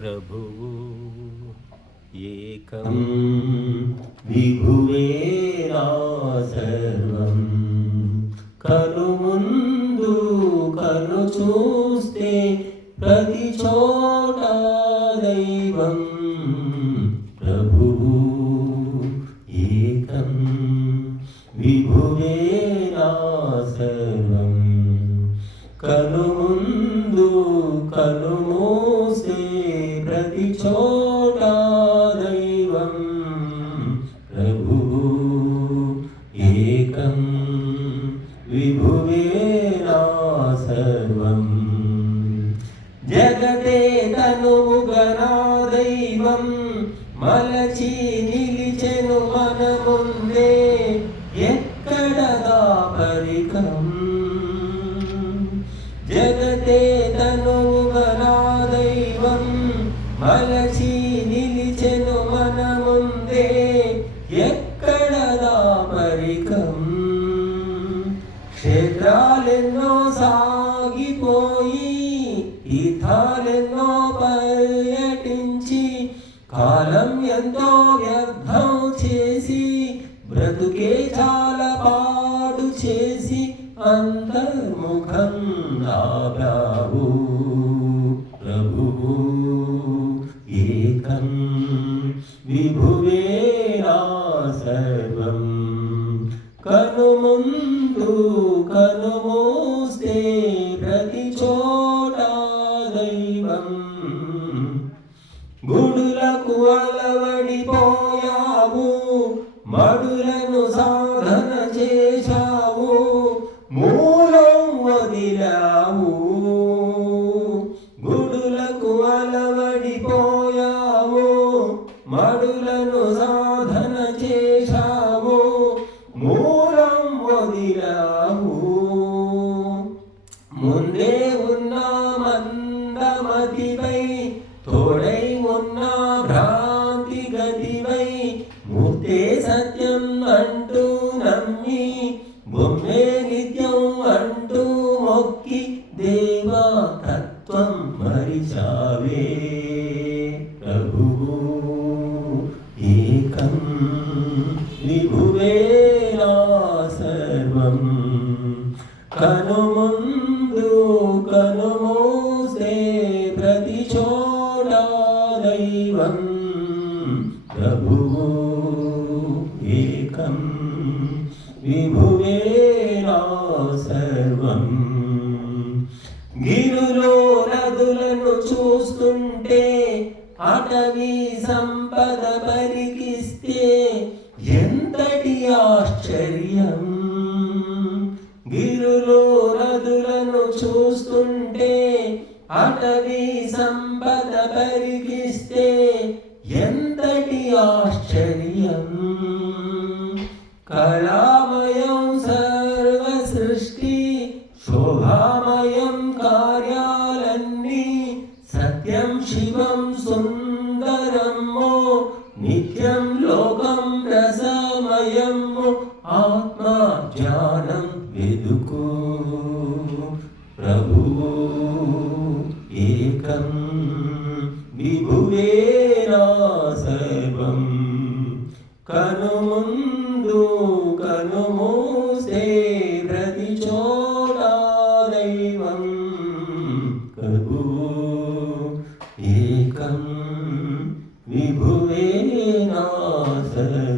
ప్రభువు ఏకం విభువేరా సర్వం కనుముందు కను చూస్తే ప్రతి చోట దైవం ప్రభువు ఏకం విభువేరా సర్వం కనుముందు కను మూస్తే ప్రతి చోట దైవం ప్రభువు ఏకం విభువేరా సర్వం జగతే తనువుగనా దైవం మలచి నిలిచెను మన ముందే ఎక్కడ దాపరికం జగతే తనువుగనా దైవం మలచి నిలిచెను మన ముందే ఎక్కడ దాపరికం క్షేత్రాలెన్నో సాగిపోయి తీర్థాలెన్నో పర్యటించి కాలం ఎంతో వ్యర్థం చేసి బ్రతుకే చాలా పాడు చేసి అంతర్ముఖం ఆగావు ప్రభువు ఏకం విభువేరా సర్వం కనుముందు కను మూస్తే ప్రతి చోట దైవం గుడులకు అలవడిపోయావు మడులను సాధన చేశావు మూలం వదిలావు గుడులకు అలవడిపోయావు మడులను సాధన చేశావు మూలం వదిలావు ముందే ఉన్న మందమతిపై తోడై ఉన్న భ్రాంతి గతిపై మూర్తే సత్యం అంటూ నమ్మి బొమ్మే నిత్యం అంటూ మొక్కి దేవా తత్వం మరిచావే ప్రభువు ఏకం విభువేరా సర్వం కనుముందు కను మూస్తే ప్రతి చోట దైవం ప్రభువు ఏకం విభువేరా సర్వం గిరులో నదులను చూస్తుంటే అటవీ సంపద పరికిస్తే ఎంతటి ఆశ్చర్యం గిరులో నదులను చూస్తుంటే అటవీ సంపద పరికిస్తే ఎంతటి ఆశ్చర్యం కళామయం సర్వ సృష్టి శోభామయం కార్యాలన్నీ సత్యం శివం సుందరము నిత్యం లోకం రసమయము ఆత్మ జ్ఞానం వెదుకు ప్రభువు ఏకం విభువేరా సర్వం కనుముందు కను మూస్తే ప్రతి చోట దైవం ప్రభువు ఏకం విభువేరా సర్వం